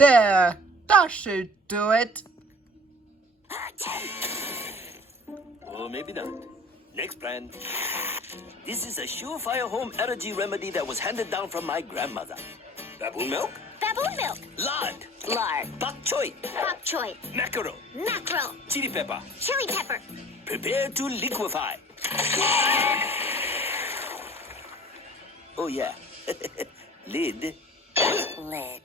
There, that should do it. Or maybe not. Next plan. This is a surefire home allergy remedy that was handed down from my grandmother. Baboon milk, Baboon milk. lard, Lard. bok choy, Bok choy. mackerel, Mackerel. chili pepper. Chili pepper. Prepare to liquefy. Oh yeah. Lid. Lid.